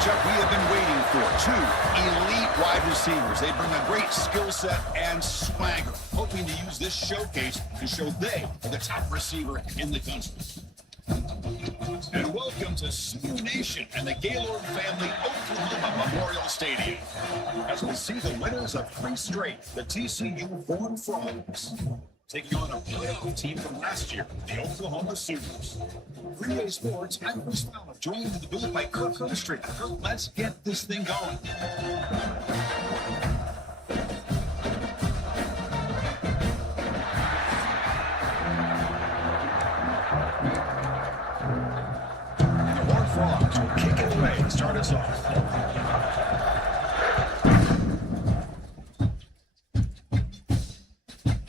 matchup we have been waiting for. Two elite wide receivers. They bring a great skill set and swagger, hoping to use this showcase to show they are the top receiver in the country. And welcome to Sioux Nation and the Gaylord family Oklahoma Memorial Stadium, as we see the winners of 3 straight, the TCU Horned Frogs, taking on a playoff team from last year, the Oklahoma Sooners. 3A Sports, I'm Chris Fowler, joined in the booth by Kirk Street. Kirk, let's get this thing going. The Horned Frogs will kick it away to start us off.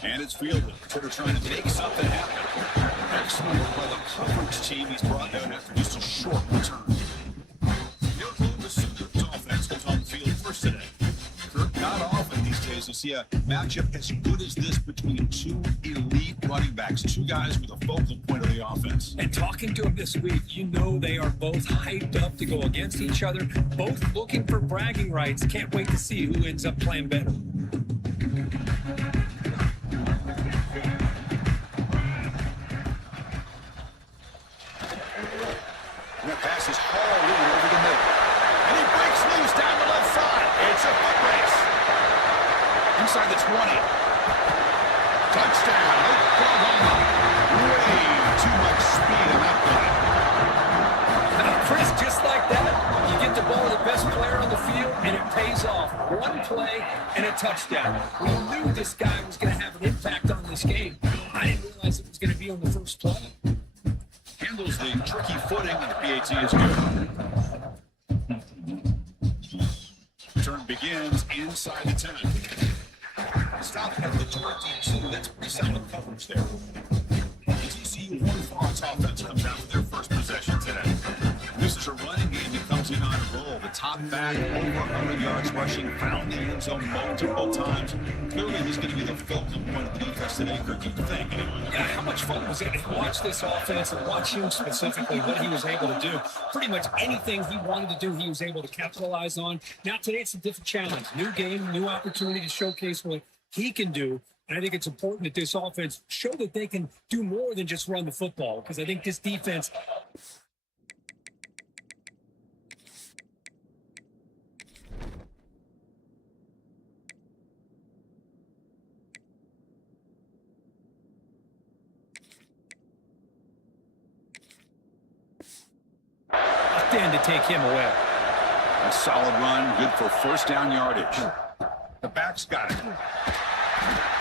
And it's fielded. Twitter trying to make something happen. Excellent work by the coverage team. He's brought down after just a short return. The Oklahoma Sooners offense comes on the field first today. Kirk, not often these days you see a matchup as good as this between 2 elite running backs, 2 guys with a focal point of the offense. And talking to them this week, you know they are both hyped up to go against each other, both looking for bragging rights. Can't wait to see who ends up playing better. Passes all over the middle. And he breaks loose down the left side. It's a foot race. Inside the 20. Touchdown, Oklahoma. Way too much speed on that play. Chris, just like that, you get the ball to the best player on the field, and it pays off. 1 play and a touchdown. We knew this guy was going to have an impact on this game. I didn't realize it was going to be on the first play. Handles the tricky footing, and the PAT is good. Turn begins inside the 10. Stop at the 22. That's pretty solid coverage there. The TCU Horned Frogs offense comes out with their first possession today. This is a running game that comes in on a roll. The top back, over 100 yards rushing, found the end zone multiple times. Clearly, he's going to be the focal point of the defense today. Kirk, you think, anyway? Yeah, how much fun was it to watch this offense and watch him specifically, what he was able to do. Pretty much anything he wanted to do, he was able to capitalize on. Now, today, it's a different challenge. New game, new opportunity to showcase what he can do. And I think it's important that this offense show that they can do more than just run the football, because I think this defense... to take him away. A solid run, good for first down yardage. The back's got it.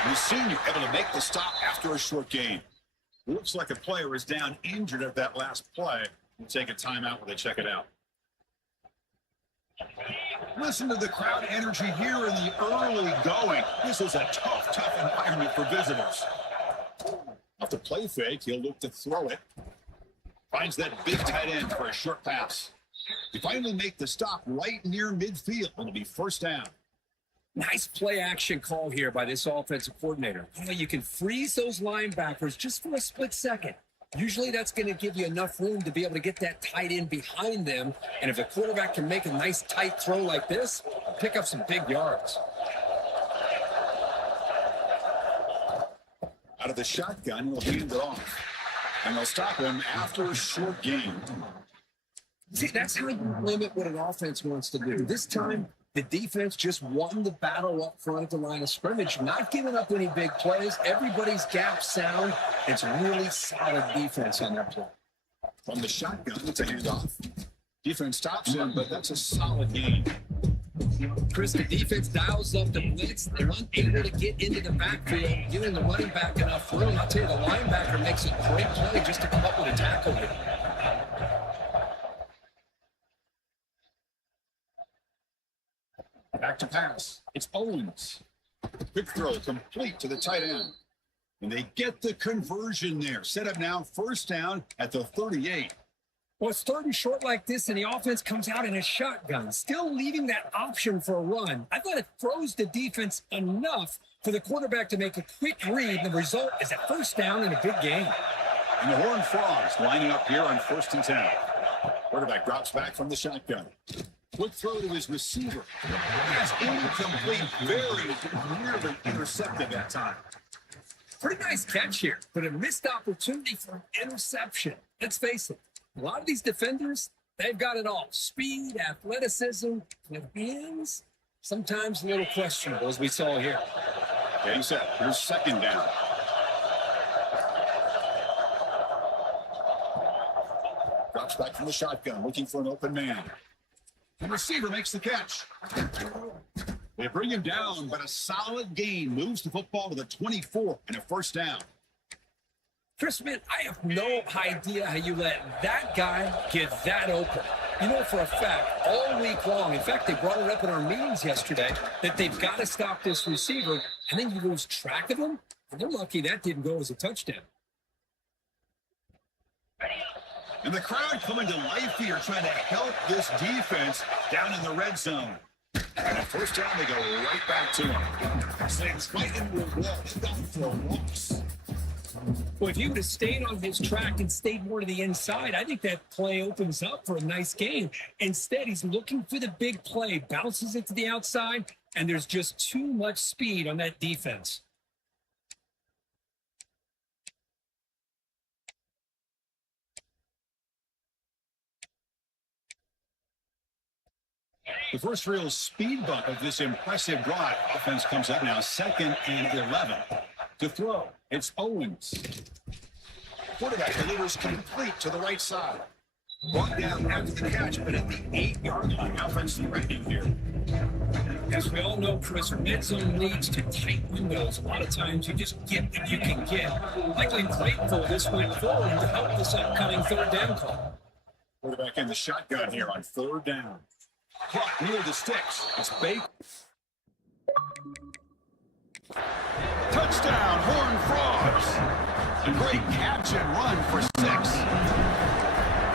The senior able to make the stop after a short gain. Looks like a player is down injured at that last play. We'll take a timeout when they check it out. Listen to the crowd energy here in the early going. This is a tough environment for visitors. Off the play fake, he'll look to throw it. Finds that big tight end for a short pass. They finally make the stop right near midfield. It'll be first down. Nice play action call here by this offensive coordinator. You can freeze those linebackers just for a split second. Usually that's going to give you enough room to be able to get that tight end behind them. And if the quarterback can make a nice tight throw like this, pick up some big yards. Out of the shotgun, he'll hand it off. And they'll stop him after a short gain. See, that's how you limit what an offense wants to do. This time, the defense just won the battle up front at the line of scrimmage, not giving up any big plays. Everybody's gap sound. It's really solid defense on that play. From the shotgun, it's a handoff. Defense stops him, but that's a solid gain. Chris, the defense dials up the blitz. They're unable to get into the backfield, giving the running back enough room. I'll tell you, the linebacker makes a great play just to come up with a tackle here. Back to pass. It's Owens. Quick throw complete to the tight end. And they get the conversion there. Set up now, first down at the 38. Well, it's third and short like this, and the offense comes out in a shotgun, still leaving that option for a run. I thought it throws the defense enough for the quarterback to make a quick read. The result is a first down in a big game. And the Horned Frogs lining up here on 1st and 10. Quarterback drops back from the shotgun. Quick throw to his receiver. That's incomplete, very nearly intercepted that time. Pretty nice catch here, but a missed opportunity for an interception. Let's face it, a lot of these defenders, they've got it all. Speed, athleticism, and hands, sometimes a little questionable, as we saw here. Yeah, he said, here's second down. Drops back from the shotgun, looking for an open man. The receiver makes the catch. They bring him down, but a solid gain moves the football to the 24 and a first down. Chris, man, I have no idea how you let that guy get that open. You know for a fact, all week long, in fact, they brought it up in our meetings yesterday, that they've got to stop this receiver, and then you lose track of him, and they're lucky that didn't go as a touchdown. And the crowd coming to life here, trying to help this defense down in the red zone. And at first down, they go right back to him. Saints right into the wall. They've gone for a loss. Well, if he would have stayed on his track and stayed more to the inside, I think that play opens up for a nice game. Instead, he's looking for the big play, bounces it to the outside, and there's just too much speed on that defense. The first real speed bump of this impressive drive. Offense comes up now, 2nd and 11. To throw, it's Owens. Quarterback delivers complete to the right side. Brought down after the catch, but at the 8-yard line. Offensive rating here. As we all know, Chris, red zone leads to tight windows. A lot of times you just get what you can get. Likely grateful this went forward to help this upcoming third down call. Quarterback in the shotgun here on 3rd down. Caught near the sticks. It's Baker. Touchdown, Horned Frogs. A great catch and run for 6.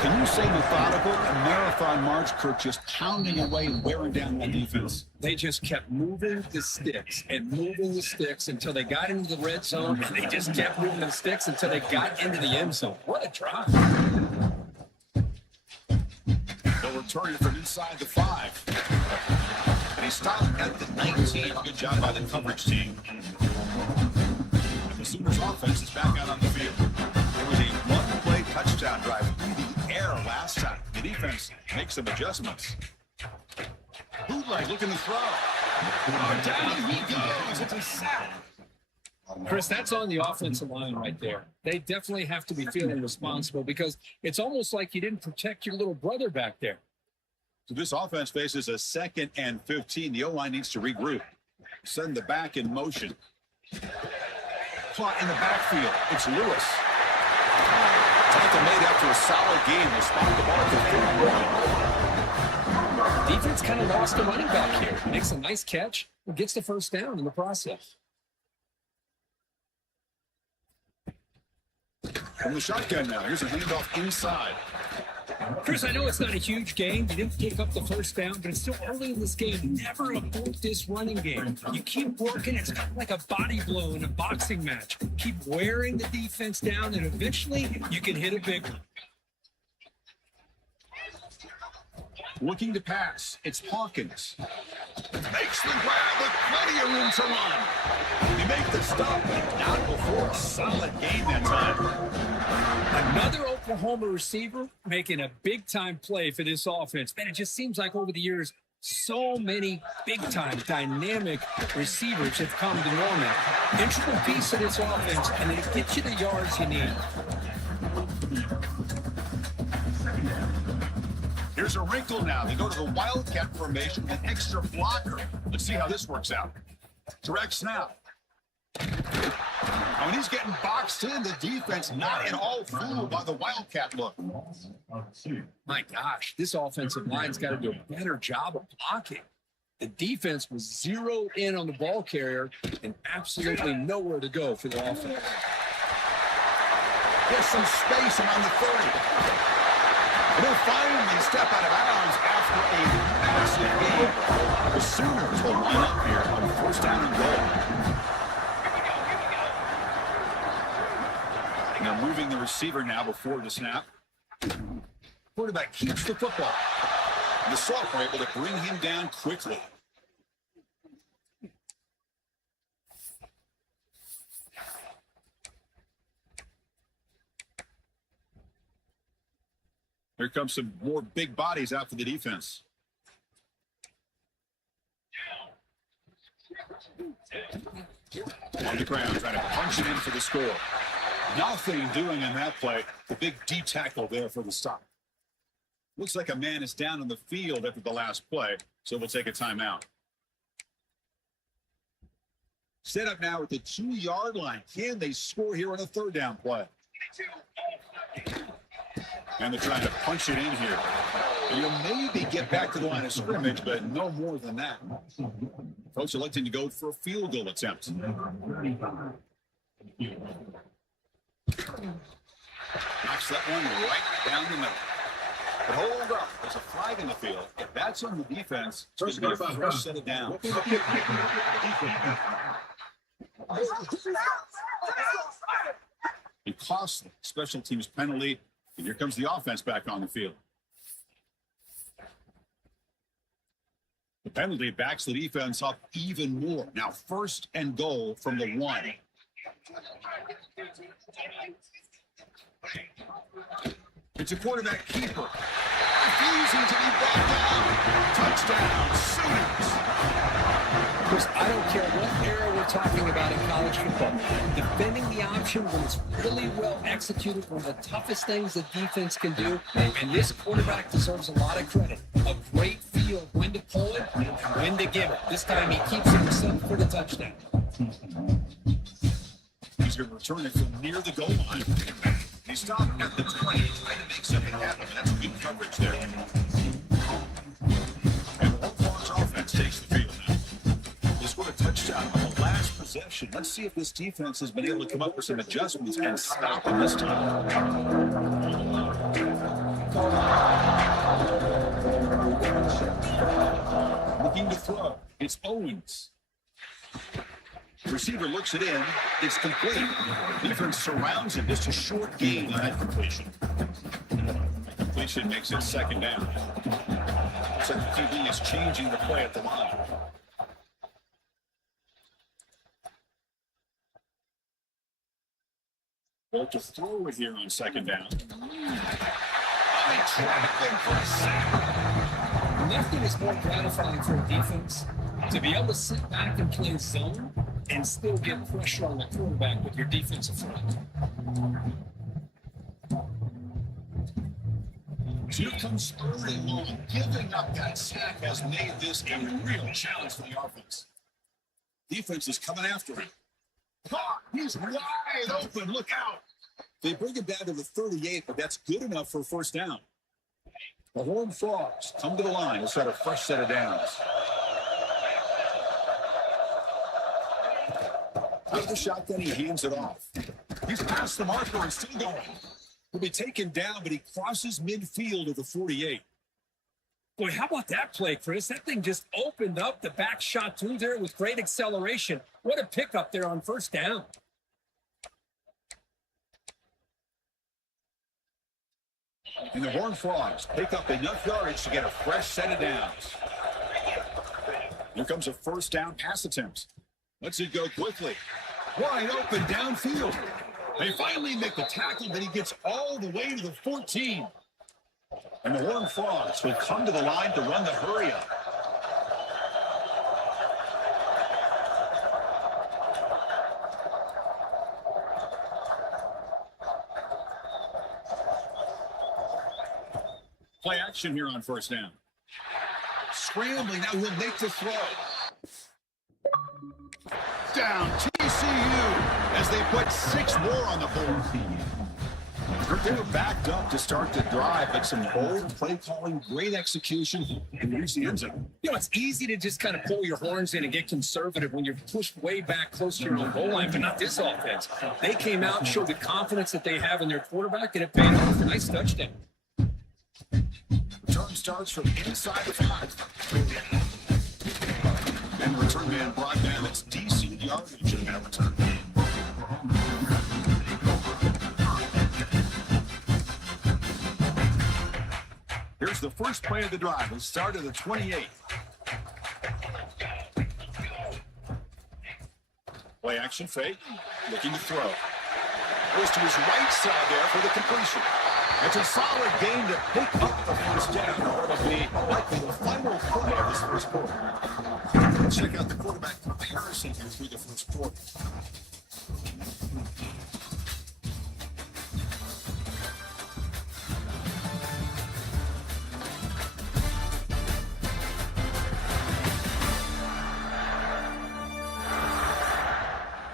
Can you say methodical? A marathon march, Kirk, just pounding away and wearing down that defense. They just kept moving the sticks and moving the sticks until they got into the red zone, and they just kept moving the sticks until they got into the end zone. What a drive. They'll return it from inside the 5. And he stopped at the 19. Good job by the coverage team. And the Sooners offense is back out on the field. There was a one-play touchdown drive through the air last time. The defense makes some adjustments. Bootleg looking to throw. Oh, down he goes. It's a sack. Chris, that's on the offensive line right there. They definitely have to be feeling responsible because it's almost like you didn't protect your little brother back there. So this offense faces a 2nd and 15. The O-line needs to regroup. Send the back in motion. Caught in the backfield. It's Lewis. Tackle made after a solid game. They spot the ball to 3. Defense kind of lost the running back here. Makes a nice catch and gets the first down in the process. From the shotgun now. Here's a handoff inside. Chris, I know it's not a huge game. You didn't pick up the first down, but it's still early in this game. Never abort this running game. You keep working. It's kind of like a body blow in a boxing match. Keep wearing the defense down, and eventually you can hit a big one. Looking to pass. It's Hawkins. Makes the grab with plenty of room to run. They make the stop, but not before a solid game that time. Another Oklahoma receiver making a big-time play for this offense. Man, it just seems like over the years, so many big-time, dynamic receivers have come to Norman. Integral piece of this offense, and they get you the yards you need. Here's a wrinkle now. They go to the Wildcat formation with an extra blocker. Let's see how this works out. Direct snap. When he's getting boxed in, the defense not at all fooled by the Wildcat look. My gosh, this offensive line's got to do a better job of blocking. The defense was zeroed in on the ball carrier and absolutely nowhere to go for the offense. There's some space around the 30. And they'll finally step out of bounds after a massive game. The Sooners will line up here on 1st down and goal. Now moving the receiver now before the snap. Quarterback keeps the football. The Soft were able to bring him down quickly. Here comes some more big bodies out for the defense. On the ground, trying to punch it in for the score. Nothing doing in that play. The big D tackle there for the stop. Looks like a man is down on the field after the last play, so we'll take a timeout. Set up now at the 2-yard line. Can they score here on a third down play? And they're trying to punch it in here. You'll maybe get back to the line of scrimmage, but no more than that. Folks electing to go for a field goal attempt. Knocks that one right down the middle. But hold up, there's a flag in the field. If that's on the defense, it's going to be a fresh set of downs. A costly special teams penalty, and here comes the offense back on the field. The penalty backs the defense up even more. Now 1st and goal from the 1. It's a quarterback keeper. Refusing to be brought down. Touchdown, Sooners. Chris, I don't care what era we're talking about in college football. Defending the option when it's really well executed, one of the toughest things that defense can do. And this quarterback deserves a lot of credit. A great feel of when to pull it and when to give it. This time he keeps it himself for the touchdown. He's going to return it from near the goal line. He stopped at the 20, trying to make something happen. That's good coverage there. And the Bulldogs offense takes the field now. They scored a touchdown on the last possession. Let's see if this defense has been able to come up with some adjustments and stop them this time. Looking to throw. It's Owens. Receiver looks it in. It's complete. Defense surrounds him. Just a short gain on that completion. Completion makes it 2nd down. Looks like the QB is changing the play at the line. Well, to throw it here on 2nd down. Nothing is more gratifying for a defense to be able to sit back and play zone and still get pressure on the quarterback with your defensive front. Here comes 3rd and long. Giving up that sack has made this a real challenge for the offense. Defense is coming after him. Caught! He's wide open. Look out! They bring him down to the 38, but that's good enough for a 1st down. The Horned Frogs come to the line. Let's try a fresh set of downs. Here's the shotgun. He hands it off. He's past the marker and still going. He'll be taken down, but he crosses midfield of the 48. Boy, how about that play, Chris? That thing just opened up the back shot through there with great acceleration. What a pickup there on 1st down. And the Horned Frogs pick up enough yardage to get a fresh set of downs. Here comes a 1st down pass attempt. Let's it go quickly. Wide open downfield. They finally make the tackle, but he gets all the way to the 14. And the Horned Frogs will come to the line to run the hurry up. Play action here on 1st down. Scrambling, now he'll make the throw. Down TCU as they put 6 more on the board. They were backed up to start the drive, but some bold play calling, great execution, and reach the end zone. You know, it's easy to just kind of pull your horns in and get conservative when you're pushed way back close to your own goal line, but not this offense. They came out and showed the confidence that they have in their quarterback, and it paid off. A nice touchdown. Return starts from inside the 5. And the return man brought down. That's decent yardage in that return. Here's Here's the first play of the drive. The start of the 28th. Play action fake. Looking to throw. Goes to his right side there for the completion. It's a solid gain to pick up the first down. It'll be likely the final play of this first quarter. Let's check out the quarterback comparison here through the first quarter.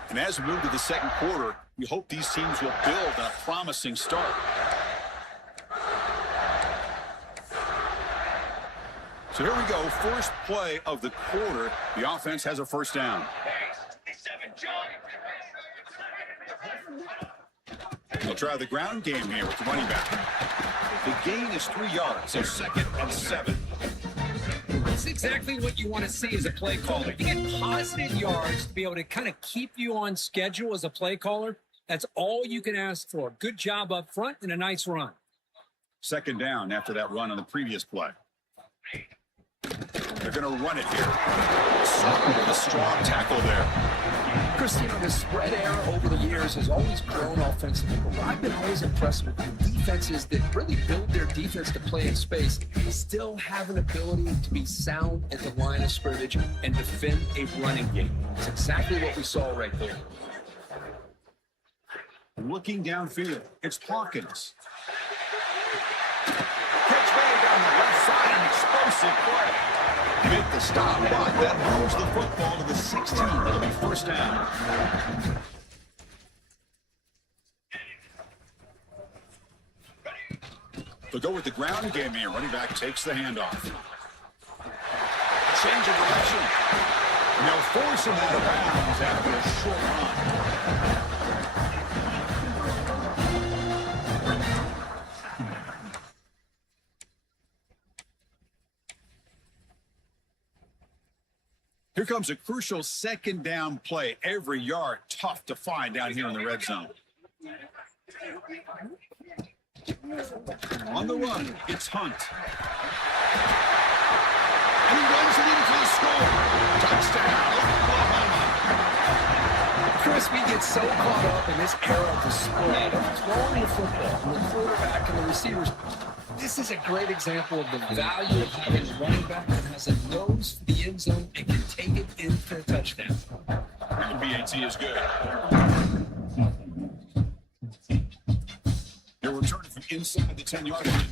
And as we move to the second quarter, we hope these teams will build on a promising start. So here we go, first play of the quarter. The offense has a first down. They'll try the ground game here with the running back. The gain is 3 yards, so 2nd and 7. That's exactly what you want to see as a play caller. You get positive yards to be able to kind of keep you on schedule as a play caller. That's all you can ask for. Good job up front and a nice run. 2nd down after that run on the previous play. They're going to run it here. With a strong tackle there. Chris, the spread era over the years has always grown offensively. But what I've been always impressed with the defenses that really build their defense to play in space still have an ability to be sound at the line of scrimmage and defend a running game. It's exactly what we saw right there. Looking downfield, it's Hawkins. Catch made down the left side, an explosive play. Make the stop, but that moves the football to the 16. It'll be first down. They'll go with the ground game here. Running back takes the handoff. Change of direction. And they'll force him out of bounds after a short run. Here comes a crucial 2nd down play. Every yard tough to find down here in the red zone. On the run, it's Hunt. And he runs it in for the score. Touchdown, Oklahoma. Chris, we get so caught up in this era of the spread, of throwing the football, and the quarterback and the receivers. This is a great example of the value of having a running back that has a nose for the end zone and can take it in for a touchdown. And BAT is good. They're returning from inside the 10-yard line.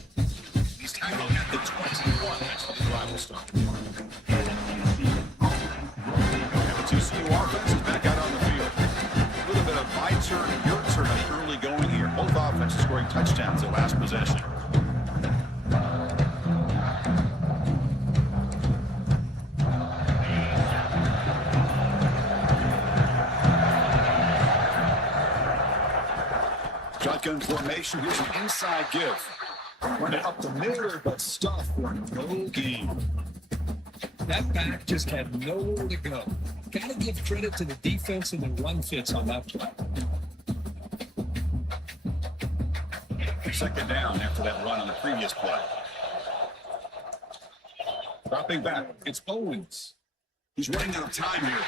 He's tackled at the 21. That's how the drive will start. And the TCU offense is back out on the field. A little bit of my turn, your turn, early going here. Both offenses scoring touchdowns at last possession. Shotgun formation. Here's an inside give. Run it up the middle, but stuff for no gain. That back just had nowhere to go. Got to give credit to the defense and the run fits on that play. 2nd down after that run on the previous play. Dropping back, it's Owens. He's running out of time here.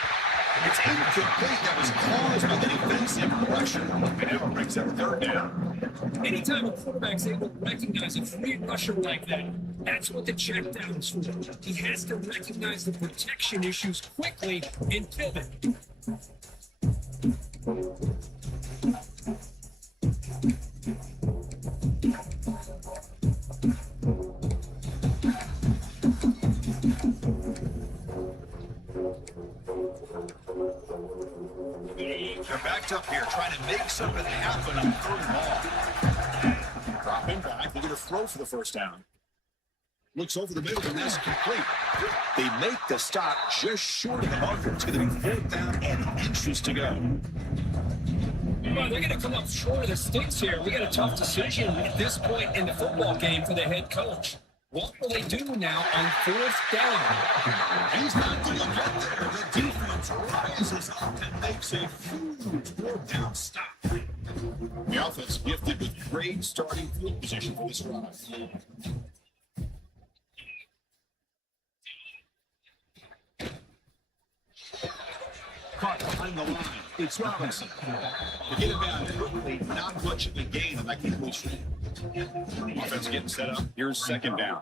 It's incomplete. That was caused by the defensive pressure. And now it brings up 3rd down. Anytime a quarterback's able to recognize a free rusher like that, that's what the check down is for. He has to recognize the protection issues quickly and pivot. They're backed up here, trying to make something happen on 3rd ball. Dropping back, they're going to throw for the first down. Looks over the middle, and that's complete. They make the stop just short of the marker. It's going to be 4th down and inches to go. Well, they're going to come up short of the sticks here. We got a tough decision at this point in the football game for the head coach. What will they do now on 4th down? He's not going to get there. The defense rises up and makes a huge 4th down stop. The offense gifted with great starting field position for this drive. behind the line. It's Robinson. To get him down quickly, not much of a gain on that completion. Offense getting set up. Here's second down.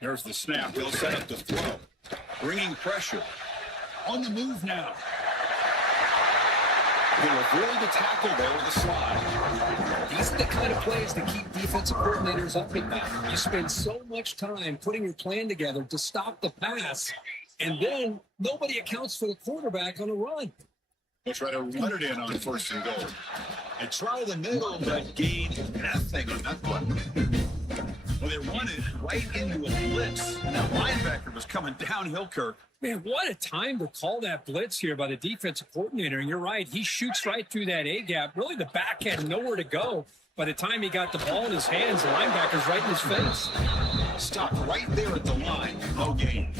There's the snap. They'll set up the throw. Bringing pressure. On the move now. He'll avoid the tackle there with a slide. These are the kind of plays that keep defensive coordinators up at night. You spend so much time putting your plan together to stop the pass, and then nobody accounts for the quarterback on a run. They'll try to run it in on first and goal. And try the middle, but gain nothing on that one. Well, they run it right into a blitz, and that linebacker was coming downhill, Kirk. Man, what a time to call that blitz here by the defensive coordinator. And you're right, he shoots right through that A-gap. Really, the back had nowhere to go. By the time he got the ball in his hands, the linebacker's right in his face. Stopped right there at the line. No gain.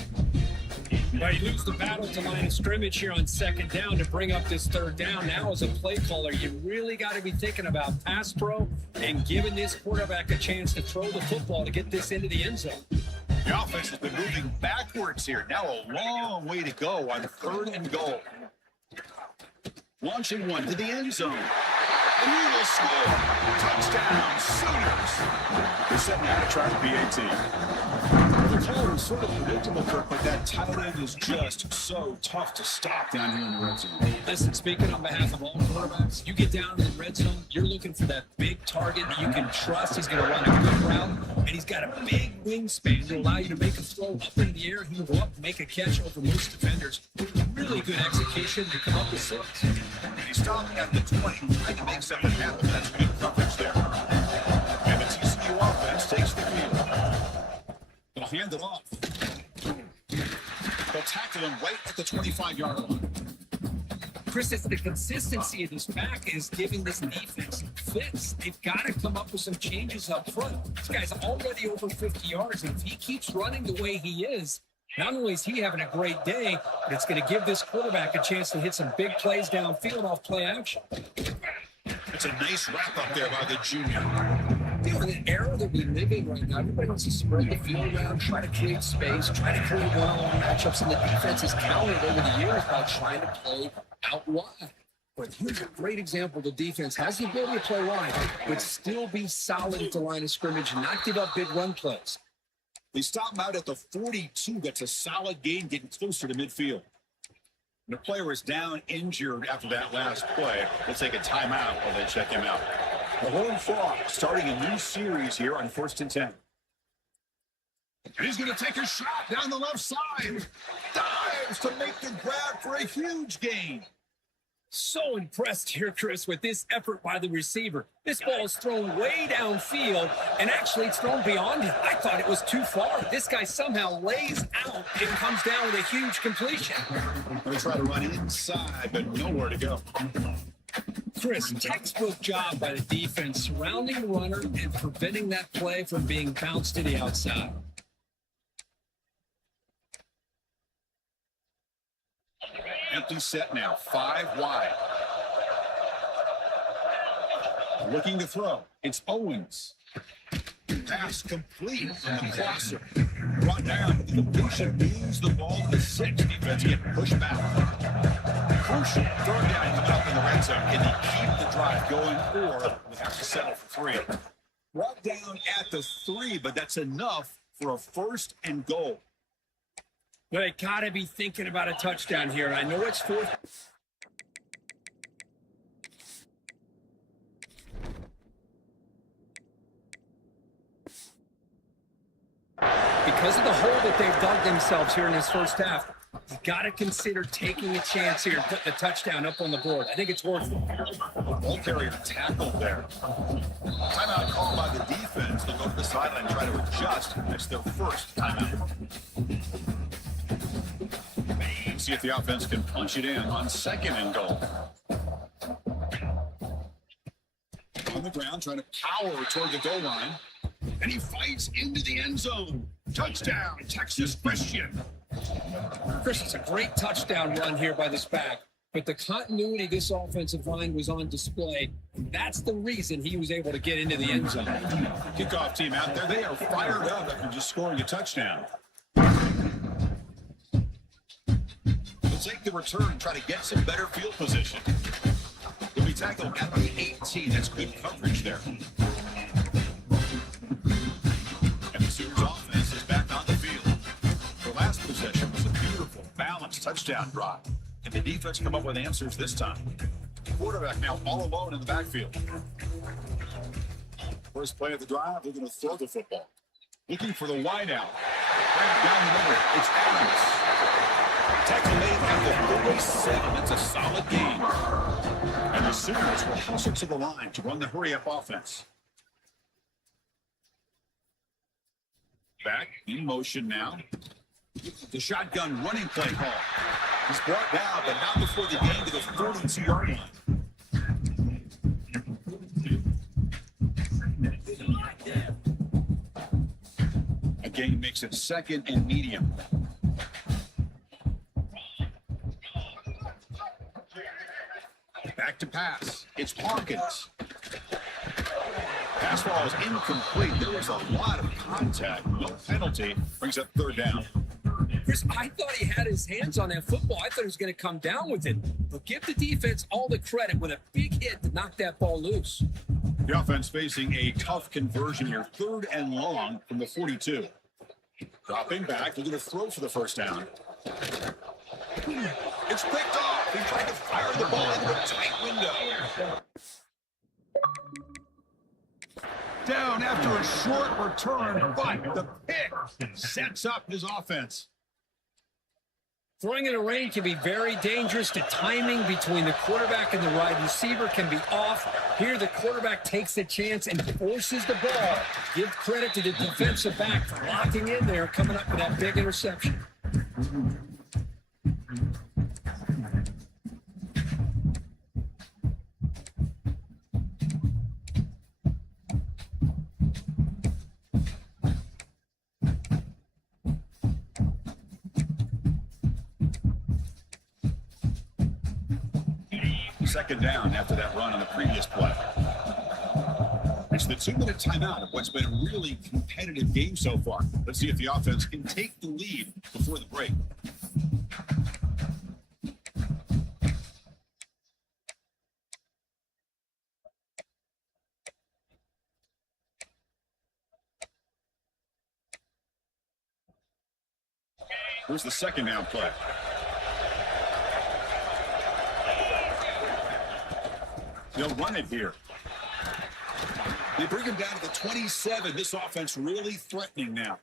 Right, he loses the battle to line of scrimmage here on second down to bring up this third down. Now, as a play caller, you really got to be thinking about pass pro and giving this quarterback a chance to throw the football to get this into the end zone. The offense has been moving backwards here. Now a long way to go on third and goal. Launching one to the end zone. And he will score. Touchdown, Sooners. They're setting out to try to PAT. The call was sort of predictable, Kirk, but that tight end is just so tough to stop down here in the red zone. Listen, speaking on behalf of all quarterbacks, you get down to the red zone, you're looking for that big target that you can trust. He's going to run a good route, and he's got a big wingspan to allow you to make a throw up in the air. He'll go up and make a catch over most defenders. Really good execution to come up with 6. He stopped at the 20, trying to make something happen. That's good coverage there. And the TCU offense takes the field. They'll hand it off. They'll tackle him right at the 25-yard line. Chris, it's the consistency of this back is giving this defense fits. They've got to come up with some changes up front. This guy's already over 50 yards, and if he keeps running the way he is, not only is he having a great day, but it's going to give this quarterback a chance to hit some big plays downfield off play action. It's a nice wrap up there by the junior. You know, in the era that we live in right now, everybody wants to spread the field around, try to create space, try to create one-on-one matchups, and the defense has countered over the years by trying to play out wide. But here's a great example. The defense has the ability to play wide, but still be solid at the line of scrimmage and not give up big run plays. They stop him out at the 42. That's a solid gain, getting closer to midfield. The player is down injured after that last play. They'll take a timeout while they check him out. The Horned Frog starting a new series here on 1st and 10. And he's going to take a shot down the left side. Dives to make the grab for a huge gain. So impressed here, Chris, with this effort by the receiver. This ball is thrown way downfield, and actually it's thrown beyond him. I thought it was too far. This guy somehow lays out and comes down with a huge completion. They try to run inside, but nowhere to go. Chris, textbook job by the defense, surrounding the runner and preventing that play from being bounced to the outside. Empty set now, 5 wide. Looking to throw. It's Owens. Pass complete from the crosser. Brought down. The completion moves the ball to the 6. Defense getting pushed back. Crucial. Third down coming up in the red zone. Can he keep the drive going, or we have to settle for 3? Brought down at the 3, but that's enough for a 1st and goal. Well, they got to be thinking about a touchdown here. I know it's 4th. Because of the hole that they've dug themselves here in this first half, you got to consider taking a chance here and putting the touchdown up on the board. I think it's worth it. Ball carrier tackled there. Timeout called by the defense. They'll go to the sideline and try to adjust. That's their first timeout. See if the offense can punch it in on 2nd and goal. On the ground, trying to power toward the goal line. And he fights into the end zone. Touchdown, Texas Christian. Chris, it's a great touchdown run here by this back. But the continuity of this offensive line was on display. That's the reason he was able to get into the end zone. Kickoff team out there, they are fired up after just scoring a touchdown. They'll take the return and try to get some better field position. He'll be tackled at the 18. That's good coverage there. And the Sooners offense is back on the field. The last possession was a beautiful, balanced touchdown drive. Can the defense come up with answers this time? Quarterback now all alone in the backfield. First play of the drive, they're going to throw the football. Looking for the wide out. Right down the middle, it's Adams. Tackle made at the 47. That's a solid gain. And the Sooners will hustle to the line to run the hurry-up offense. Back in motion now. The shotgun running play call. He's brought down, but not before the gain to the 42-yard line. A gain makes it second and medium. Back to pass. It's Hawkins. Pass ball is incomplete. There was a lot of contact. No penalty. Brings up third down. Chris, I thought he had his hands on that football. I thought he was going to come down with it. But give the defense all the credit with a big hit to knock that ball loose. The offense facing a tough conversion here. 3rd and long from the 42. Dropping back. They're going to throw for the first down. It's picked off. He tried to fire the ball into a tight window. Down after a short return, but the pick sets up his offense. Throwing in a rain can be very dangerous. The timing between the quarterback and the wide receiver can be off. Here, the quarterback takes the chance and forces the ball. Give credit to the defensive back for locking in there, coming up with that big interception. Second down after that run on the previous play. It's the 2-minute timeout of what's been a really competitive game so far. Let's see if the offense can take the lead before the break. Here's the second down play. They'll run it here. They bring him down to the 27. This offense really threatening now.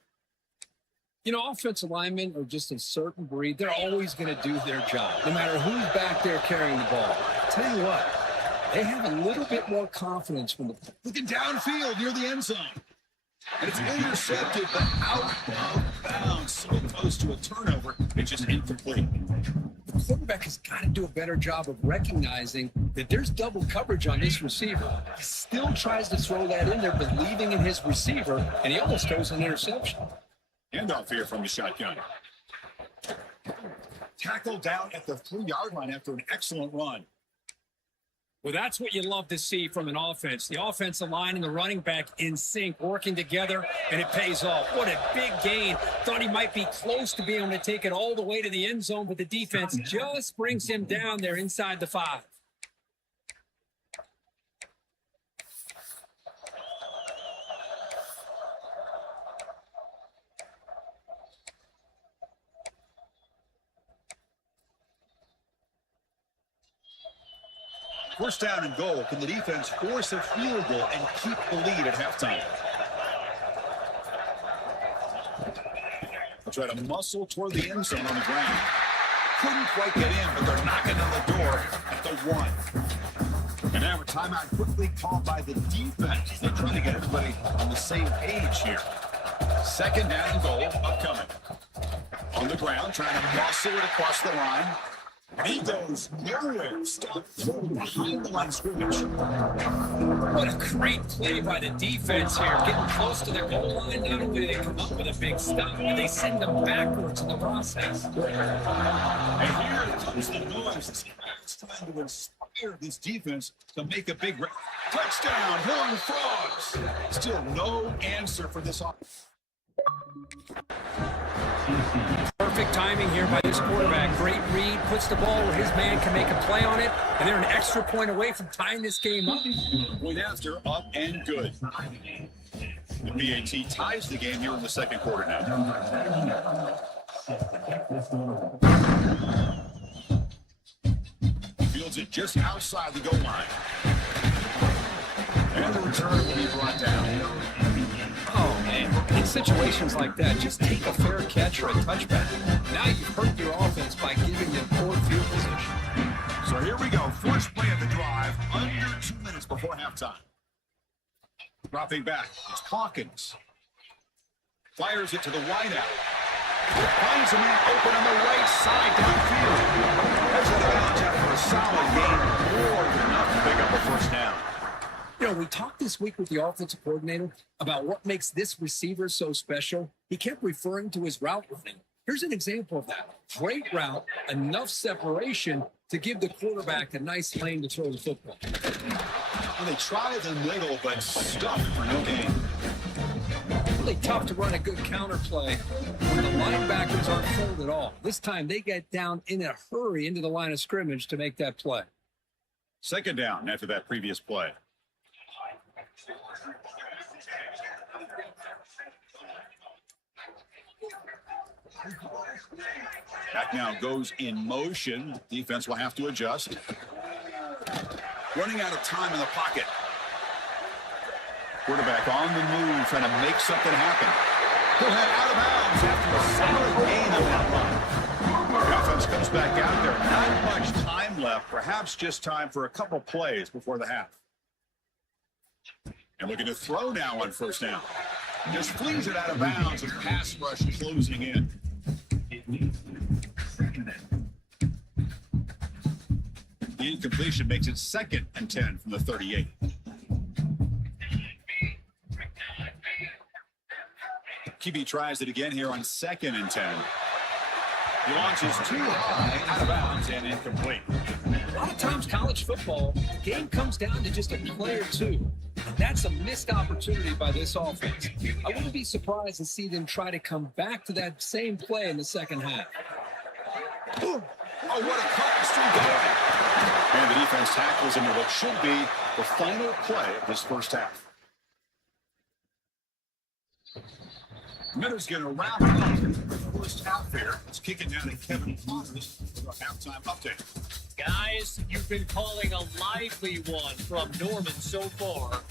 You know, offensive linemen are just a certain breed. They're always going to do their job, no matter who's back there carrying the ball. I'll tell you what, they have a little bit more confidence when the looking downfield near the end zone. And it's intercepted, but out of bounds. So close to a turnover. It's just incomplete. The quarterback has got to do a better job of recognizing that there's double coverage on this receiver. He still tries to throw that in there, believing in his receiver, and he almost throws an interception. Handoff here from the shotgun. Tackle down at the 3-yard line after an excellent run. Well, that's what you love to see from an offense. The offensive line and the running back in sync, working together, and it pays off. What a big gain. Thought he might be close to being able to take it all the way to the end zone, but the defense just brings him down there inside the 5. First down and goal. Can the defense force a field goal and keep the lead at halftime? They'll try to muscle toward the end zone on the ground. Couldn't quite get in, but they're knocking on the door at the 1. And now a timeout quickly called by the defense. They're trying to get everybody on the same page here. Second down and goal upcoming. On the ground, trying to muscle it across the line. He goes nowhere. Stop behind the line of scrimmage. What a great play by the defense here. Getting close to their goal line. Not only do they come up with a big stop, but they send them backwards in the process. And here comes the noise. It's time to inspire inspired this defense to make a big touchdown. Horned Frogs. Still no answer for this offense. Perfect timing here by this quarterback. Great read, puts the ball where his man can make a play on it, and they're an extra point away from tying this game up. Point after, up and good. The BAT ties the game here in the second quarter now. Fields it just outside the goal line. And the return will be brought down. Oh, man. In situations like that, just take a fair catch or a touchback. Now you've hurt your offense by giving them poor field position. So here we go. First play of the drive, under 2 minutes before halftime. Dropping back, it's Hawkins. Fires it to the wideout. Finds a man open on the right side downfield. That's out of bounds after a solid game. More than enough to pick up a first down. You know, we talked this week with the offensive coordinator about what makes this receiver so special. He kept referring to his route running. Here's an example of that. Great route, enough separation to give the quarterback a nice lane to throw the football. Well, they try the middle, but stuffed for no gain. Really tough to run a good counter play when the linebackers aren't full at all. This time they get down in a hurry into the line of scrimmage to make that play. Second down after that previous play. Back now goes in motion. Defense will have to adjust. Running out of time in the pocket. Quarterback on the move, trying to make something happen. He'll head out of bounds after a solid gain on that run. The offense comes back out there. Not much time left. Perhaps just time for a couple plays before the half. And looking to throw now on first down. Just flings it out of bounds and pass rush closing in. The incompletion makes it 2nd and 10 from the 38. QB tries it again here on 2nd and 10. He launches too high, out of bounds, and incomplete. A lot of times college football, the game comes down to just a play or two. And that's a missed opportunity by this offense. I wouldn't be surprised to see them try to come back to that same play in the second half. Oh, what a cut. Still going. And the defense tackles him in what should be the final play of this first half. Miller's going to wrap up the first half here. It's kicking down to Kevin Connors for a halftime update. Guys, you've been calling a lively one from Norman so far,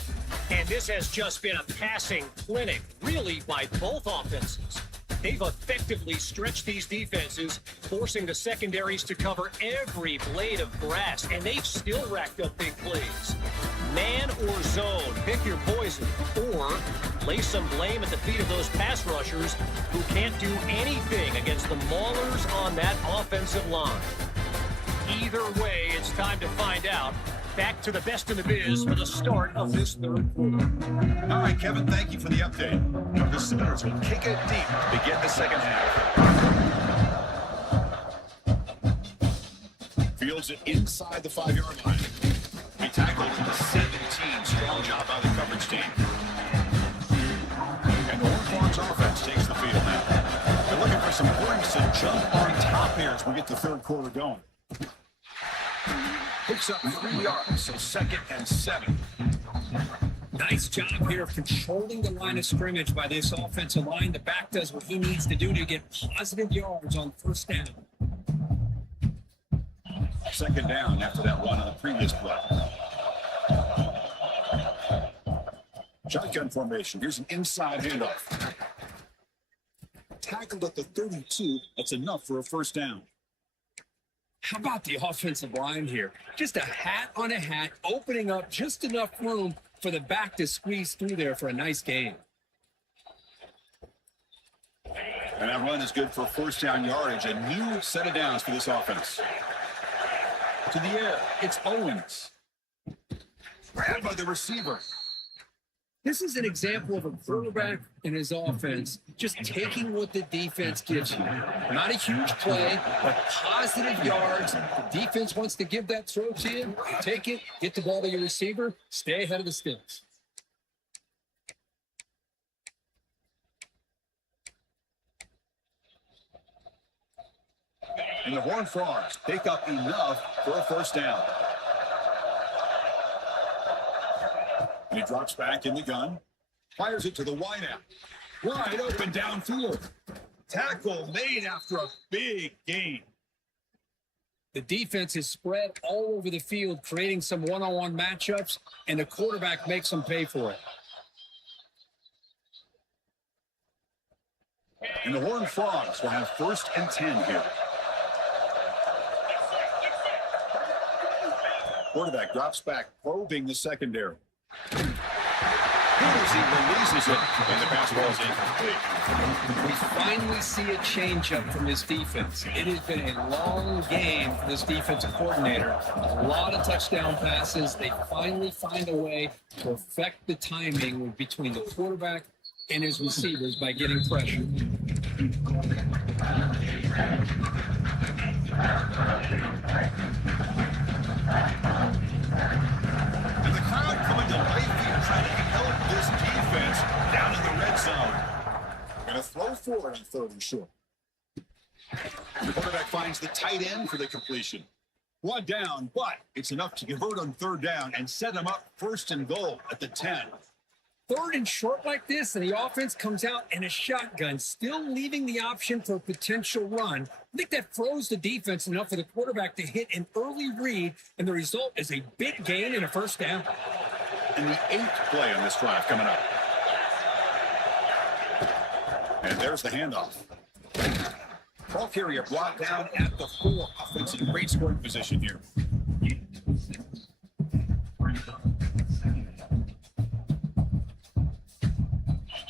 and this has just been a passing clinic, really, by both offenses. They've effectively stretched these defenses, forcing the secondaries to cover every blade of grass, and they've still racked up big plays. Man or zone, pick your poison, or lay some blame at the feet of those pass rushers who can't do anything against the maulers on that offensive line. Either way, it's time to find out. Back to the best in the biz for the start of this third quarter. All right, Kevin, thank you for the update. Now the Sooners will kick it deep to begin the second half. Fields it inside the 5-yard line. He tackles the 17. Strong job by the coverage team. And the Horned Frogs offense takes the field now. They're looking for some points to jump on top here as we get the third quarter going. Picks up 3 yards, so 2nd and 7. Nice job here of controlling the line of scrimmage by this offensive line. The back does what he needs to do to get positive yards on first down. 2nd down after that run on the previous play. Shotgun formation. Here's an inside handoff. Tackled at the 32. That's enough for a first down. How about the offensive line here? Just a hat on a hat, opening up just enough room for the back to squeeze through there for a nice gain. And that run is good for first down yardage. A new set of downs for this offense. To the air, it's Owens. Grabbed by the receiver. This is an example of a quarterback and his offense just taking what the defense gives you. Not a huge play, but positive yards. The defense wants to give that throw to you. You take it, get the ball to your receiver, stay ahead of the sticks. And the Horned Frogs pick up enough for a first down. And he drops back in the gun, fires it to the wideout. Wide open downfield. Tackle made after a big gain. The defense is spread all over the field, creating some one-on-one matchups, and the quarterback makes them pay for it. And the Horned Frogs will have 1st and 10 here. Quarterback drops back, probing the secondary. As he releases it, and the pass ball is incomplete. We finally see a change-up from this defense. It has been a long game for this defensive coordinator. A lot of touchdown passes. They finally find a way to affect the timing between the quarterback and his receivers by getting pressure. And the crowd coming to life here, trying to help this defense down in the red zone. Going to throw forward on 3rd and short. The quarterback finds the tight end for the completion. 1 down, but it's enough to convert on 3rd down and set him up 1st and goal at the 10. 3rd and short like this, and the offense comes out in a shotgun, still leaving the option for a potential run. I think that throws the defense enough for the quarterback to hit an early read, and the result is a big gain and a 1st down. And the 8th play on this drive coming up. And there's the handoff. Ball carrier brought down at the 4. Offense in great scoring position here.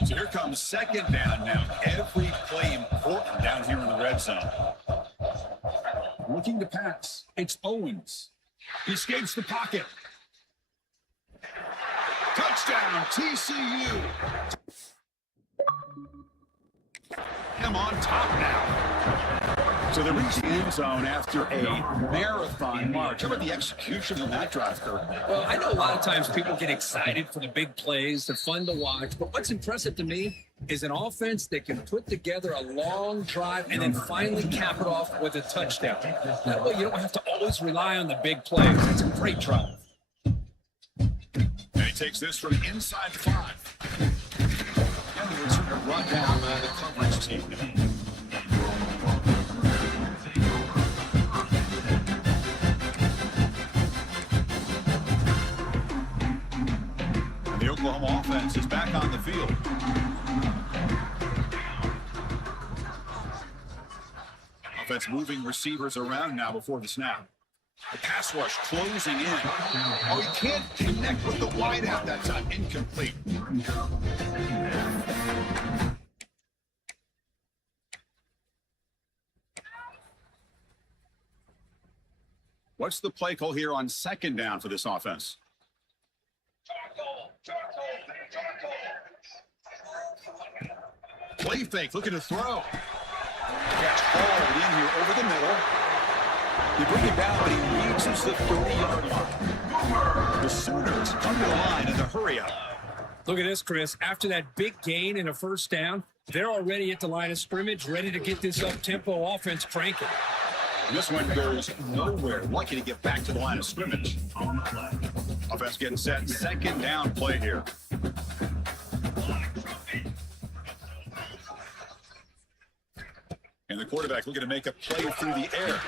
So here comes 2nd down now. Every play important down here in the red zone. Looking to pass. It's Owens. He escapes the pocket. Touchdown, TCU. Him on top now. So they reach the end zone after a marathon march. How about the execution on that drive, Kurt? Well, I know a lot of times people get excited for the big plays. They're fun to watch. But what's impressive to me is an offense that can put together a long drive and then finally cap it off with a touchdown. That way you don't have to always rely on the big plays. It's a great drive. And he takes this from inside 5. And the returner run down the coverage team. The Oklahoma offense is back on the field. Offense moving receivers around now before the snap. The pass rush closing in. Oh, he can't connect with the wideout that time. Incomplete. What's the play call here on 2nd down for this offense? Play fake, looking to throw. Gets hauled in here over the middle. They bring it down, but he reaches the 30-yard line. The Sooners come to the line in the hurry up. Look at this, Chris. After that big gain and a 1st down, they're already at the line of scrimmage, ready to get this up-tempo offense cranking. This one goes nowhere. Lucky to get back to the line of scrimmage. Offense getting set. 2nd down play here. And the quarterback looking to make a play through the air.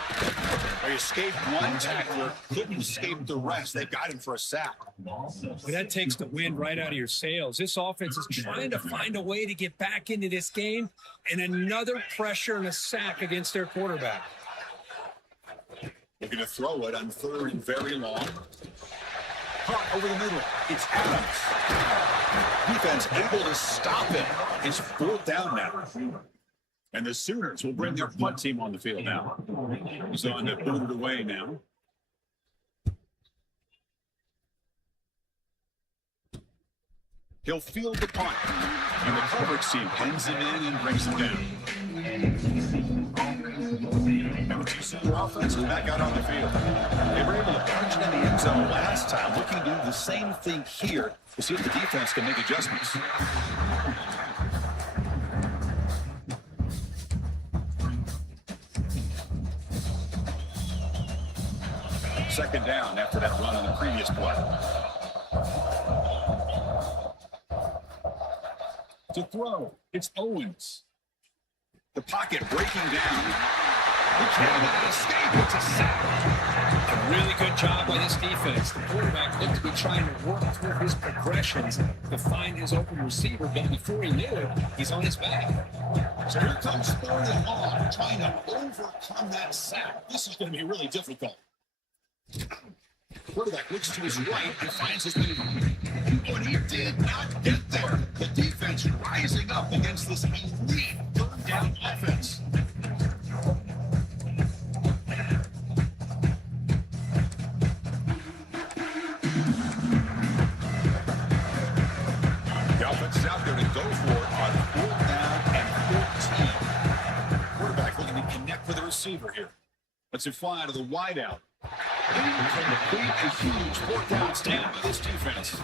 He escaped one tackler, couldn't escape the rest. They got him for a sack. Well, that takes the wind right out of your sails. This offense is trying to find a way to get back into this game, and another pressure and a sack against their quarterback. Looking to throw it on 3rd and very long. Caught over the middle. It's Adams. Defense able to stop it. It's 4th down now. And the Sooners will bring their punt team on the field now. He's on to boot it away now. He'll field the punt. And the coverage team pins him in and brings him down. And the TCU offense is back out on the field. They were able to punch it in the end zone last time, looking to do the same thing here to see if the defense can make adjustments. Second down after that run on the previous play. To throw, it's Owens. The pocket breaking down. He cannot escape. It's a sack. A really good job by this defense. The quarterback looked to be trying to work through his progressions to find his open receiver, but before he knew it, he's on his back. So here comes third and long, trying to overcome that sack. This is going to be really difficult. The quarterback looks to his right and finds his man. But he did not get there. The defense rising up against this elite third down offense. The offense is out there to go for it on 4th down and 14. Quarterback looking to connect with the receiver here. Let's it fly out of the wideout. Complete a huge 4th down stand by this defense.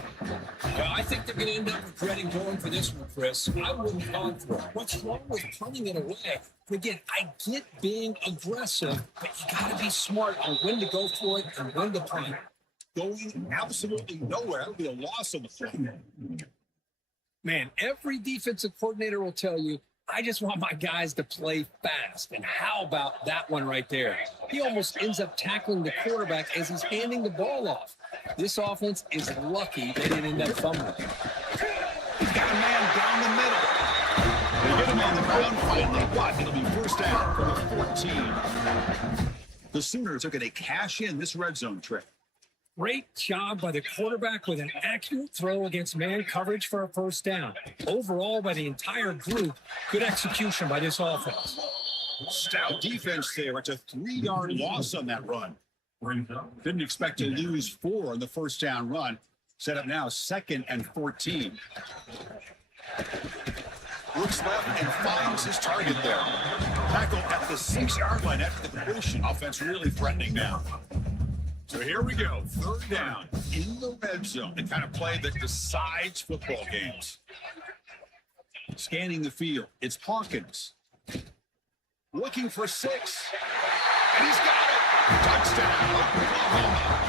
Yeah, I think they're going to end up regretting going for this one, Chris. I wouldn't have gone for it. What's wrong with punting it away? Again, I get being aggressive, but you got to be smart on when to go for it and when to punt. Going absolutely nowhere. That would be a loss on the play. Man, every defensive coordinator will tell you, I just want my guys to play fast. And how about that one right there? He almost ends up tackling the quarterback as he's handing the ball off. This offense is lucky they didn't end up fumbling. He's got a man down the middle. They get him on the ground finally, but it'll be first down from the 14. The Sooners are going to cash in this red zone trick. Great job by the quarterback with an accurate throw against man coverage for a first down. Overall, by the entire group, good execution by this offense. Stout defense there. It's a 3-yard loss on that run. Didn't expect to lose 4 on the first down run. Set up now 2nd and 14. Looks left and finds his target there. Tackle at the 6-yard line after the completion. Offense really threatening now. So here we go, 3rd down in the red zone, the kind of play that decides football games. Scanning the field, it's Hawkins. Looking for 6, and he's got it. Touchdown, Oklahoma.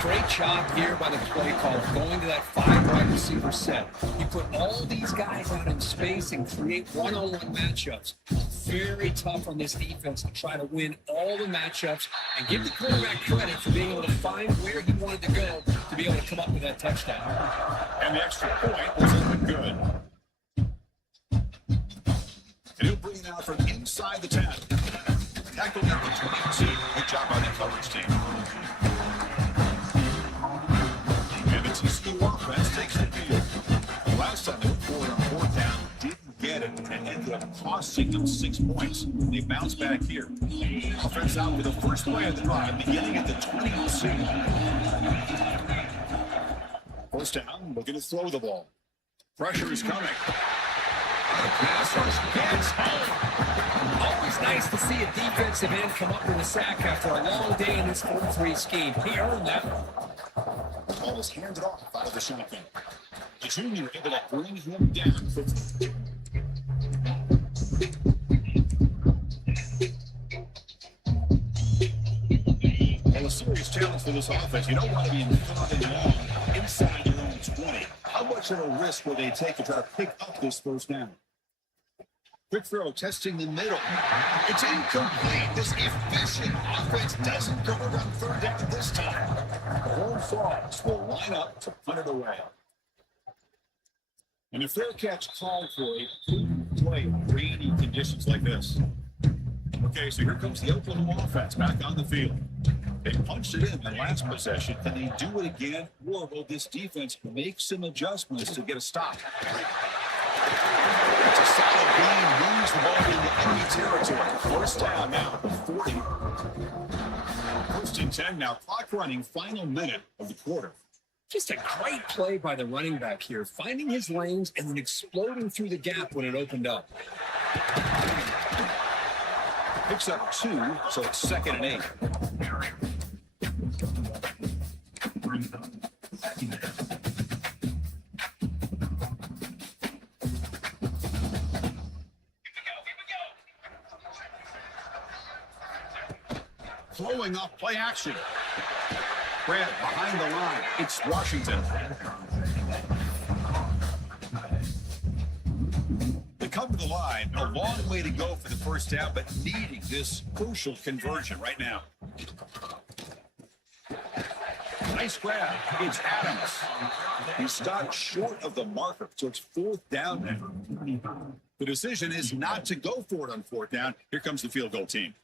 Great job here by the play caller, going to that 5 wide receiver set. You put all these guys out in space and create one-on-one matchups. Very tough on this defense to try to win all the matchups and give the quarterback credit for being able to find where he wanted to go to be able to come up with that touchdown. And the extra point was even good. And he'll bring it out from inside the 10. Tackled at the 22. Good job by the coverage team. And the TCU offense takes the field. Last time they went forward on 4th down, didn't get it, and ended up costing them 6 points. They bounce back here. Offense out with the first play of the drive, beginning at the 22. First down, looking to throw the ball. Pressure is coming. The pass rush gets home. Always nice to see a defensive end come up with a sack after a long day in this 4-3 scheme. He earned that one. The ball is handed off out of the shotgun. The junior able to bring him down. Well, a serious challenge for this offense. You don't want to be in 3rd and long inside your own 20. How much of a risk will they take to try to pick up this first down? Quick throw, testing the middle. It's incomplete. This efficient offense doesn't go around 3rd down this time. The Horned Frogs will line up to punt it away. And a fair catch called for a clean play in rainy conditions like this. Okay, so here comes the Oklahoma offense back on the field. They punched it in the last possession. Can they do it again? Or will this defense make some adjustments to get a stop? It's a solid game. Moves the ball into enemy territory. First down now at the 40. 1st and 10 now. Clock running. Final minute of the quarter. Just a great play by the running back here, finding his lanes and then exploding through the gap when it opened up. Picks up 2, so it's 2nd and 8. Flowing off play action. Grant behind the line. It's Washington. They come to the line. A long way to go for the first down, but needing this crucial conversion right now. Nice grab. It's Adams. He stopped short of the marker, so it's 4th down now. The decision is not to go for it on 4th down. Here comes the field goal team.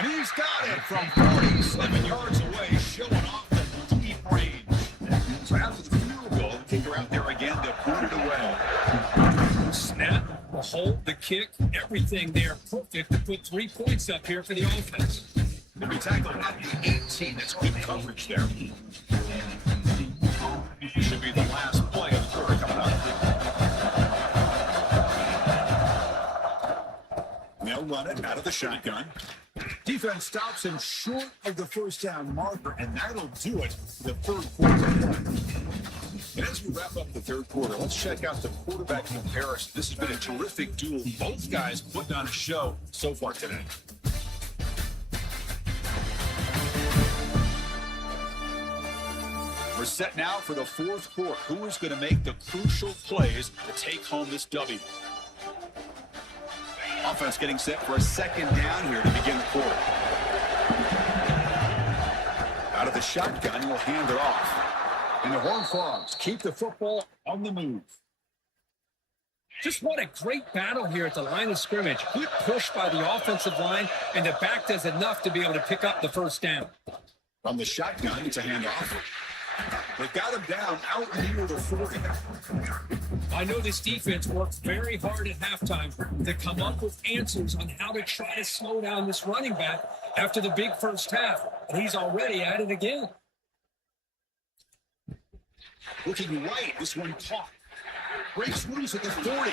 And he's got it from 47 yards away, showing off the deep range. So after the field goal, the kicker out there again to put it away. Snap, the hold, the kick, everything there perfect to put 3 points up here for the offense. They'll be tackled at the 18. That's good coverage there. Should be the last play of the quarter coming up. They'll run it out of the shotgun. Defense stops him short of the first down marker, and that'll do it for the 3rd quarter. And as we wrap up the 3rd quarter, let's check out the quarterback comparison. This has been a terrific duel. Both guys putting on a show so far today. We're set now for the 4th quarter. Who is going to make the crucial plays to take home this W? Offense getting set for a 2nd down here to begin the quarter. Out of the shotgun, he'll hand it off. And the Horned Frogs keep the football on the move. Just what a great battle here at the line of scrimmage. Good push by the offensive line, and the back does enough to be able to pick up the first down. From the shotgun, it's a handoff. They've got him down out near the 40. I know this defense works very hard at halftime to come up with answers on how to try to slow down this running back after the big first half. And he's already at it again. Looking right, this one caught. Breaks loose at the 40.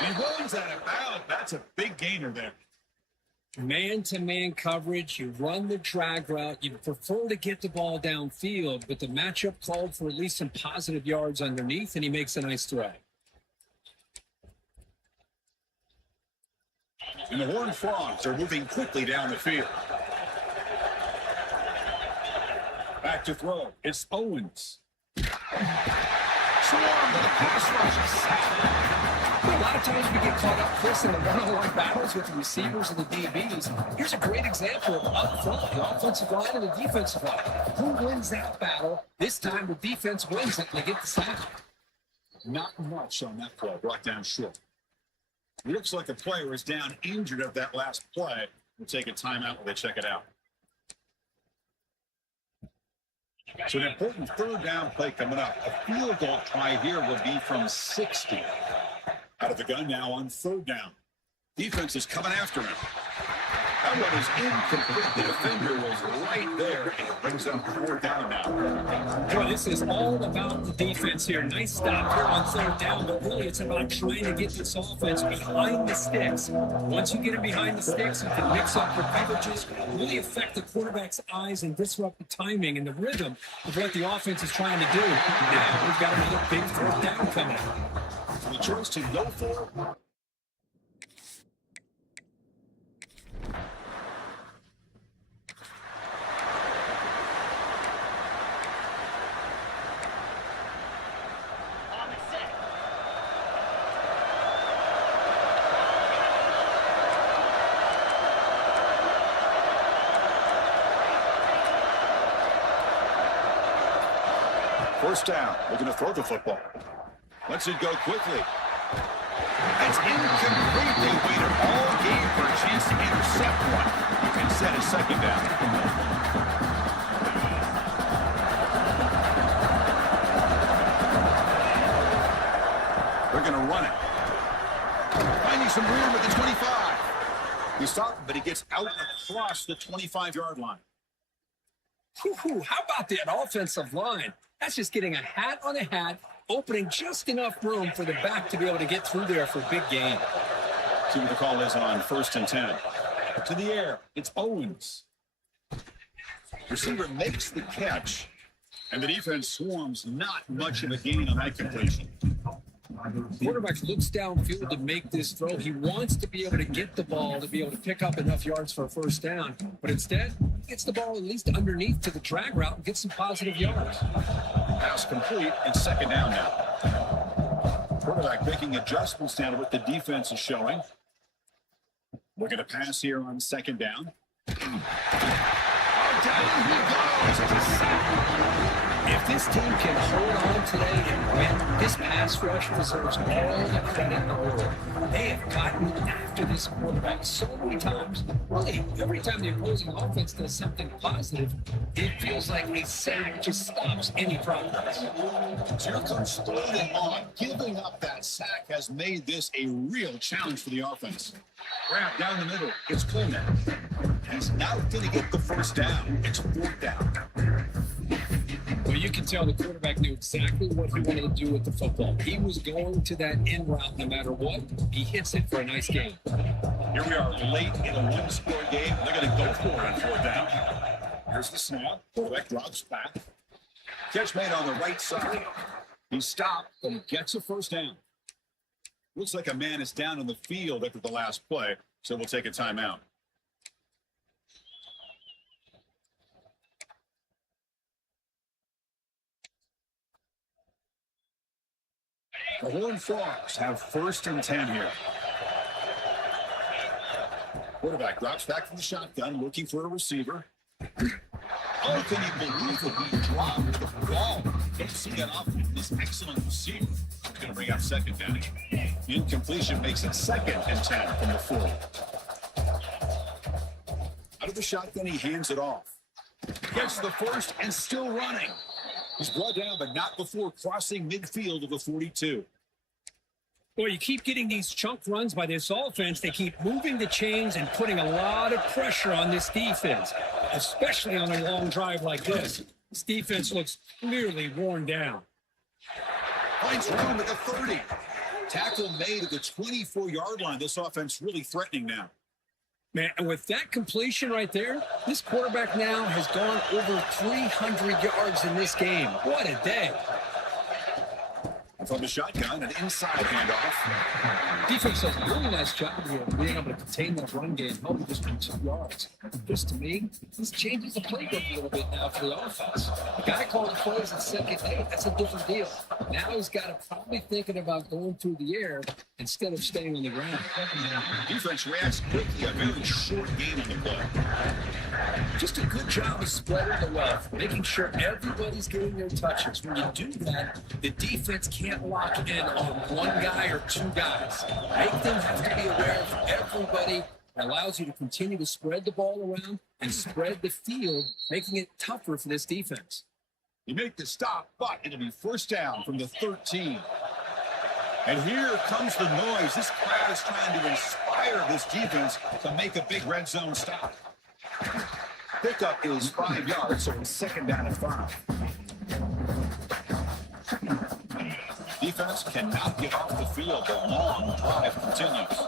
And he runs out of bounds. That's a big gainer there. Man-to-man coverage, you run the drag route. You prefer to get the ball downfield, but the matchup called for at least some positive yards underneath, and he makes a nice throw. And the Horned Frogs are moving quickly down the field. Back to throw. It's Owens. Swarm with a pass rush. A lot of times we get caught up, Chris, in the one-on-one battles with the receivers and the DBs. Here's a great example of up front, the offensive line and the defensive line. Who wins that battle? This time the defense wins it and they get the sack. Not much on that play, brought down short. Looks like the player is down injured at that last play. We'll take a timeout while they check it out. So an important 3rd down play coming up. A field goal try here will be from 60. Out of the gun now on 3rd down. Defense is coming after him. That one is incomplete. The defender was right there, and it brings up 4th down now. Boy, this is all about the defense here. Nice stop here on 3rd down, but really it's about trying to get this offense behind the sticks. Once you get it behind the sticks, you can mix up your coverages, really affect the quarterback's eyes and disrupt the timing and the rhythm of what the offense is trying to do. Now we've got another big 4th down coming up. So the choice to go for it. First down. We're going to throw the football. Lets it go quickly. That's incomplete. They waited all game for a chance to intercept one. You can set a 2nd down. They're going to run it. Finding some room at the 25. He stopped, but he gets out across the 25-yard line. Whew, how about that offensive line? That's just getting a hat on a hat, opening just enough room for the back to be able to get through there for big gain. See what the call is on 1st and 10. To the air, it's Owens. Receiver makes the catch, and the defense swarms. Not much of a gain on that completion. Quarterback looks downfield to make this throw. He wants to be able to get the ball to be able to pick up enough yards for a first down. But instead, he gets the ball at least underneath to the drag route and gets some positive yards. Pass complete, and 2nd down now. Quarterback making adjustments now to what the defense is showing. We're going to pass here on 2nd down. Down he goes. It's a sack. If this team can hold on today and win, this pass rush deserves all the credit in the world. They have gotten after this quarterback so many times. Really, every time the opposing offense does something positive, it feels like a sack just stops any progress. So here comes 3rd and on. Giving up that sack has made this a real challenge for the offense. Grab down the middle. It's Coleman. He's now going to get the first down. It's 4th down. Well, you can tell the quarterback knew exactly what he wanted to do with the football. He was going to that end route no matter what. He hits it for a nice gain. Here we are late in a one-score game. They're going to go for it on 4th down. Here's the snap. Quarterback drops back. Catch made on the right side. He stopped, but he gets a first down. Looks like a man is down on the field after the last play, so we'll take a timeout. The Horned Frogs have 1st and 10 here. Quarterback drops back from the shotgun, looking for a receiver. Oh, can you believe it? He dropped the ball. Don't see that often. This excellent receiver. He's going to bring out 2nd down. Incompletion makes it 2nd and 10 from the 4. Out of the shotgun, he hands it off. Gets the first and still running. He's brought down, but not before crossing midfield of the 42. Well, you keep getting these chunk runs by this offense. They keep moving the chains and putting a lot of pressure on this defense, especially on a long drive like this. This defense looks clearly worn down. Finds room at the 30. Tackle made at the 24-yard line. This offense really threatening now. Man, and with that completion right there, this quarterback now has gone over 300 yards in this game. What a day. From the shotgun, an inside handoff. Defense does a really nice job here of being able to contain that run game, helping just from 2 yards. Just to me, this changes the playbook a little bit now for the offense. The guy calling plays in 2nd, hey, that's a different deal. Now he's got to probably thinking about going through the air instead of staying on the ground. Defense reacts quickly. A very short game in the play. Just a good job of spreading the wealth, making sure everybody's getting their touches. When you do that, the defense can't lock in on one guy or 2 guys. Make them have to be aware of everybody. It allows you to continue to spread the ball around and spread the field, making it tougher for this defense. You make the stop, but it'll be 1st down from the 13. And here comes the noise. This crowd is trying to inspire this defense to make a big red zone stop. Pickup is 5 yards, so it's 2nd down and 5. Defense cannot get off the field. The long drive continues.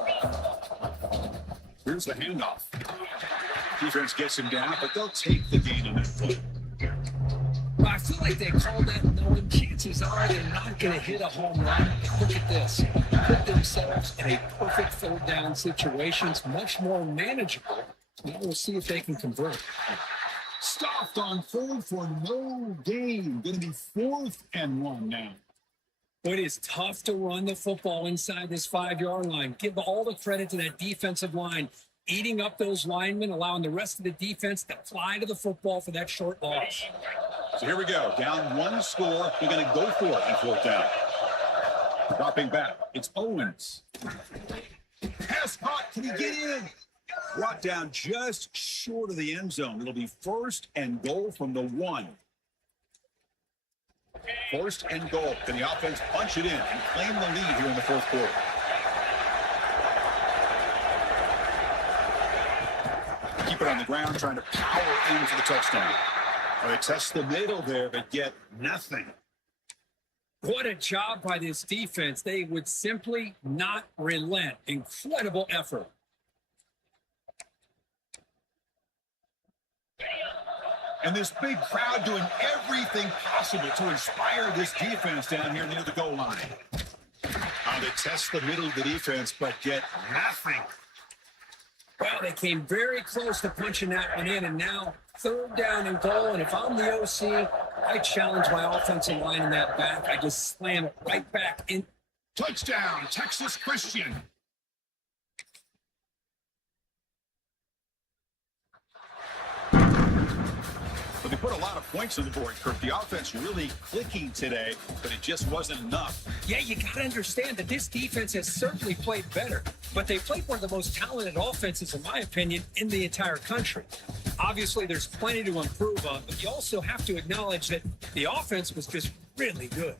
Here's the handoff. Defense gets him down, but they'll take the gain on that play. Well, I feel like they called that knowing chances are they're not going to hit a home run. Look at this. Put themselves in a perfect 3rd down situation. It's much more manageable. Now we'll see if they can convert. Stopped on 3rd for no gain. Going to be 4th and 1 now. It is tough to run the football inside this 5-yard line. Give all the credit to that defensive line, eating up those linemen, allowing the rest of the defense to fly to the football for that short loss. So here we go. Down 1 score. They're going to go for it on 4th down. Dropping back. It's Owens. Pass hot. Can he get in? Brought down just short of the end zone. It'll be 1st and goal from the 1. 1st and goal. Can the offense punch it in and claim the lead here in the 4th quarter? Keep it on the ground, trying to power into the touchdown. They test the middle there, but get nothing. What a job by this defense. They would simply not relent. Incredible effort. And this big crowd doing everything possible to inspire this defense down here near the goal line. They test the middle of the defense, but get nothing. Well, they came very close to punching that one in, and now 3rd down and goal. And if I'm the OC, I challenge my offensive line in that back. I just slam it right back in. Touchdown, Texas Christian. But they put a lot of points on the board, Kirk. The offense really clicking today, but it just wasn't enough. Yeah, you got to understand that this defense has certainly played better, but they played one of the most talented offenses, in my opinion, in the entire country. Obviously, there's plenty to improve on, but you also have to acknowledge that the offense was just really good.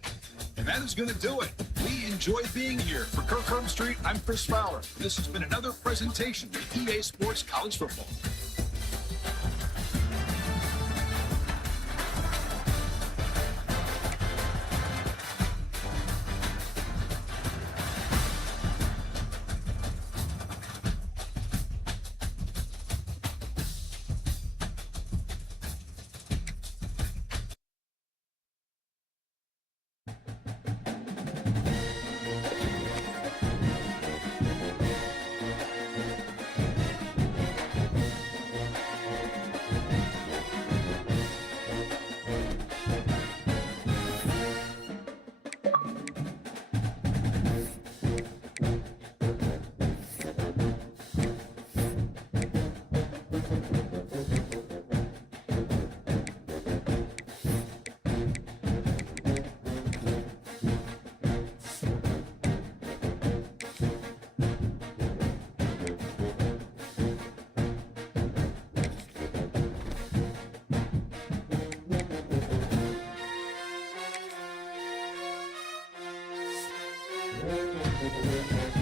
And that is going to do it. We enjoy being here. For Kirk Herbstreit, I'm Chris Fowler. This has been another presentation of EA Sports College Football. Thank you.